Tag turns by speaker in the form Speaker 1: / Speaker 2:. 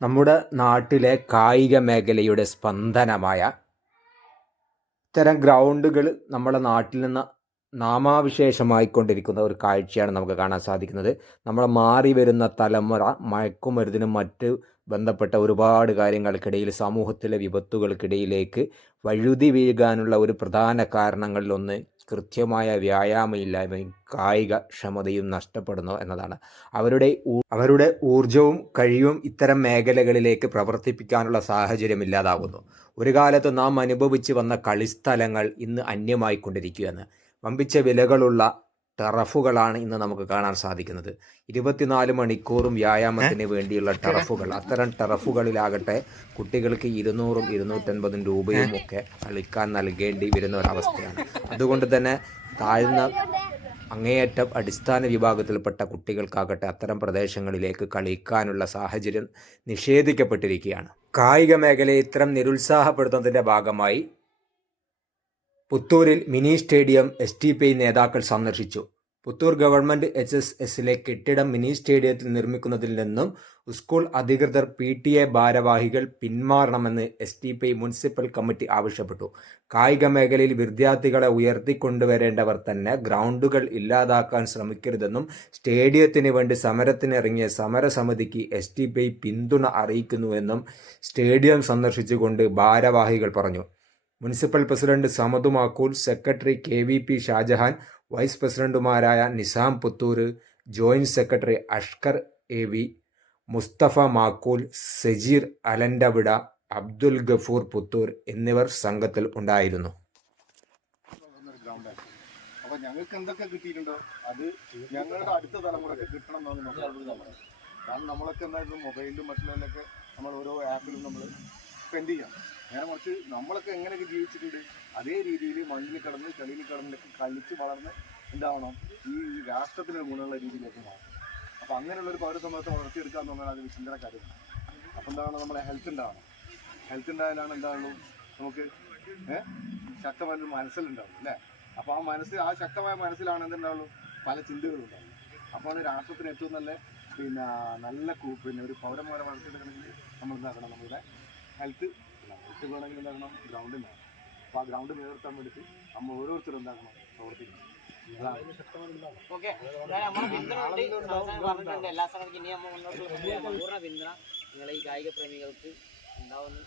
Speaker 1: നമ്മുടെ നാട്ടിലെ കായിക മേഖലയുടെ സ്പന്ദനമായ ഇത്തരം ഗ്രൗണ്ടുകൾ നമ്മുടെ നാട്ടിൽ നിന്ന് നാമാവിശേഷമായിക്കൊണ്ടിരിക്കുന്ന ഒരു കാഴ്ചയാണ് നമുക്ക് കാണാൻ സാധിക്കുന്നത്. നമ്മൾ മാറി വരുന്ന തലമുറ മയക്കുമരുന്നിനും മറ്റ് ബന്ധപ്പെട്ട ഒരുപാട് കാര്യങ്ങൾക്കിടയിൽ സമൂഹത്തിലെ വിപത്തുകൾക്കിടയിലേക്ക് വഴുതി വീഴാനുള്ള ഒരു പ്രധാന കാരണങ്ങളിലൊന്ന് കൃത്യമായ വ്യായാമമില്ലായ്മയും കായിക ക്ഷമതയും നഷ്ടപ്പെടുന്നു എന്നതാണ്. അവരുടെ അവരുടെ ഊർജവും കഴിവും ഇത്തരം മേഖലകളിലേക്ക് പ്രവർത്തിപ്പിക്കാനുള്ള സാഹചര്യം ഇല്ലാതാകുന്നു ഒരു കാലത്ത് നാം അനുഭവിച്ചു വന്ന കളിസ്ഥലങ്ങൾ ഇന്ന് അന്യമായിക്കൊണ്ടിരിക്കുകയാണ്. വമ്പിച്ച വിലകളുള്ള ടറഫുകളാണ് ഇന്ന് നമുക്ക് കാണാൻ സാധിക്കുന്നത്. ഇരുപത്തിനാല് മണിക്കൂറും വ്യായാമത്തിന് വേണ്ടിയുള്ള ടറഫുകൾ. അത്തരം ടറഫുകളിലാകട്ടെ കുട്ടികൾക്ക് ഇരുന്നൂറും ഇരുന്നൂറ്റൻപതും രൂപയും ഒക്കെ കളിക്കാൻ നൽകേണ്ടി വരുന്ന ഒരവസ്ഥയാണ്. അതുകൊണ്ട് തന്നെ താഴ്ന്ന അങ്ങേയറ്റം അടിസ്ഥാന വിഭാഗത്തിൽപ്പെട്ട കുട്ടികൾക്കാകട്ടെ അത്തരം പ്രദേശങ്ങളിലേക്ക് കളിക്കാനുള്ള സാഹചര്യം നിഷേധിക്കപ്പെട്ടിരിക്കുകയാണ്. കായിക മേഖലയെ ഇത്തരം നിരുത്സാഹപ്പെടുത്തുന്നതിന്റെ ഭാഗമായി പുത്തൂരിൽ mini stadium S T P നേതാക്കൾ സന്ദർശിച്ചു. പുത്തൂർ ഗവൺമെന്റ് എച്ച് എസ് എസിലെ കെട്ടിടം മിനി സ്റ്റേഡിയത്തിൽ നിർമ്മിക്കുന്നതിൽ നിന്നും സ്കൂൾ അധികൃതർ പി ടി എ ഭാരവാഹികൾ പിന്മാറണമെന്ന് S T P municipal committee ആവശ്യപ്പെട്ടു. കായിക മേഖലയിൽ വിദ്യാർത്ഥികളെ ഉയർത്തിക്കൊണ്ടുവരേണ്ടവർ തന്നെ ഗ്രൗണ്ടുകൾ ഇല്ലാതാക്കാൻ ശ്രമിക്കരുതെന്നും സ്റ്റേഡിയത്തിന് വേണ്ടി സമരത്തിനിറങ്ങിയ സമരസമിതിക്ക് എസ് ടി പി പിന്തുണ അറിയിക്കുന്നുവെന്നും സ്റ്റേഡിയം സന്ദർശിച്ചുകൊണ്ട് ഭാരവാഹികൾ പറഞ്ഞു. Municipal president Samadu Makkool secretary K V P Shajahan vice പ്രസിഡന്റുമാരായ Nizam Puthur joint secretary Ashkar A V Musthafa Makkool Sajeer അലൻഡവിട Abdul Gafoor Puthur എന്നിവർ സംഘത്തിൽ ഉണ്ടായിരുന്നു.
Speaker 2: ഞങ്ങൾക്ക് എന്തൊക്കെ കിട്ടിയിട്ടുണ്ടോ? അത് ഞങ്ങളുടെ അടുത്ത തലമുറയ്ക്ക് കിട്ടണം എന്നാണ് നമ്മളോട് നമ്മൾ കാരണം നമ്മളൊക്കെ എന്തായാലും മൊബൈലിലും മറ്റുള്ളതിലൊക്കെ നമ്മൾ ഓരോ ആപ്പിലും നമ്മൾ സ്പെൻഡ് ചെയ്യാം നേരെ മറിച്ച് നമ്മളൊക്കെ എങ്ങനെയൊക്കെ ജീവിച്ചിട്ടുണ്ട് അതേ രീതിയിൽ മണ്ണിൽ കിടന്ന് ചെളിയിൽ കിടന്നൊക്കെ കളിച്ച് വളർന്ന് എന്താവണം? ഈ രാഷ്ട്രത്തിന് ഗുണമുള്ള രീതിയിലേക്ക് മാറും. അപ്പം അങ്ങനെയുള്ള ഒരു പൗരസമൂഹത്തെ വളർത്തിയെടുക്കുക എന്ന് പറഞ്ഞാൽ അത് ചിന്തന കാര്യമാണ് അപ്പം എന്താണ് നമ്മളെ ഹെൽത്ത് ഉണ്ടാവണം? ഹെൽത്ത് ഉണ്ടായാലാണ് എന്താണല്ലോ നമുക്ക് ഏഹ് ശക്തമായ ഒരു മനസ്സിലുണ്ടാവും അല്ലേ? അപ്പോൾ ആ മനസ്സിൽ ആ ശക്തമായ മനസ്സിലാണ് എന്തുണ്ടാവുള്ളൂ? പല ചിന്തകളും ഉണ്ടാവും അപ്പോൾ രാഷ്ട്രത്തിന് ഏറ്റവും നല്ല പിന്നെ നല്ല പിന്നെ ഒരു പൗരന്മാരെ വളർത്തിയെടുക്കണമെങ്കിൽ നമ്മൾ എന്താക്കണം നമ്മുടെ ഹെൽത്ത് ഹെൽത്ത് വേണമെങ്കിൽ എന്താക്കണം ഗ്രൗണ്ട് വേണം. അപ്പോൾ ആ ഗ്രൗണ്ട് നിലനിർത്താൻ വേണ്ടിയിട്ട് നമ്മൾ ഓരോരുത്തരും എന്താക്കണം പ്രവർത്തിക്കണം.
Speaker 3: ഓക്കെ. പിന്തുണ പറഞ്ഞിട്ടുണ്ട്. എല്ലാ സ്ഥലത്തും ഇനി നമ്മൾ മുന്നോട്ടുള്ള പൂർണ പിന്തുണ നിങ്ങളെ ഈ കായിക പ്രേമികൾക്ക് ഉണ്ടാവുന്നു.